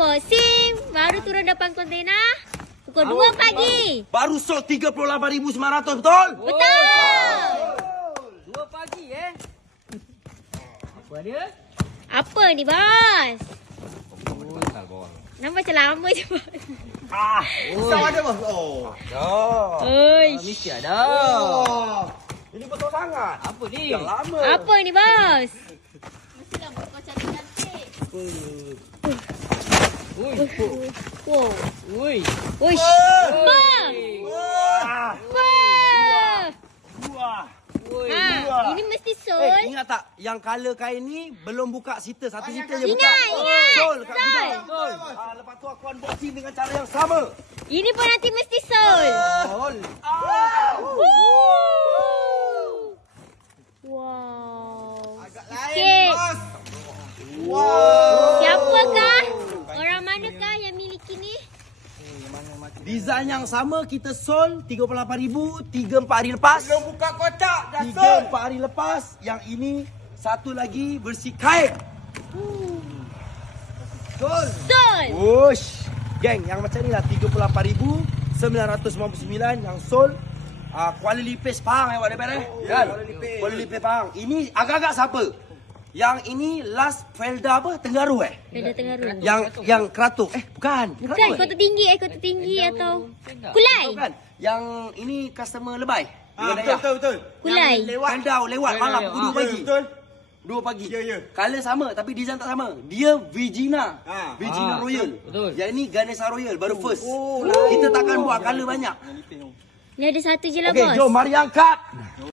bos. Sim baru turun depan kontena pukul 2 pagi. Baru sold 38,900, betul? Betul. 2 pagi Apa dia? Apa ni bos? Nampak macam lama je bos. Sama ada bos. Oi. Mesti ada. Ini betul sangat. Apa ni? Yang lama. Apa ni bos? Mestilah buat kau cantik-cantik. Ui. Wow. Ui. Uish. Bang. Wah. Wah. Wah. Ui. Ha, ini mesti sol. Ingat tak? Yang colour kain ni belum buka sita. Satu sita je buka. Ingat. Betul. Kat Sol. gudang. Lepas tu aku unboxing dengan cara yang sama. Ini pun nanti mesti sol. Betul. Wow. Agak lain Sikit. bos. Wow. Siapakah? Orang manakah yang miliki ni? Design yang sama kita sold 38,000 3-4 hari lepas. Belum buka kotak dah 3-4 hari lepas. Yang ini satu lagi bersih kain. Betul. Sol. Wush. Geng, yang macam ni lah 38,999 yang sold. Kuala Lipis Pahang awak dapat kan? Kuala Lipis Pahang. Ini agak-agak siapa? Yang ini Last Felda apa? Tenggaru Felda Tenggaru. Yang Kratok. Bukan. Bukan Kratok, kota tinggi kota tinggi atau Kulai. Bukan. Yang ini customer lebay. Betul. Kulai. Felda lewat malam pukul 2 pagi. Betul. 2 pagi. Ya. Color sama tapi design tak sama. Dia Virginia. Virginia Royal. Betul. Yang ini Ganesha Royal baru first. Kita takkan buat color banyak. Ni ada satu je lah Okey, bos. jom mari angkat.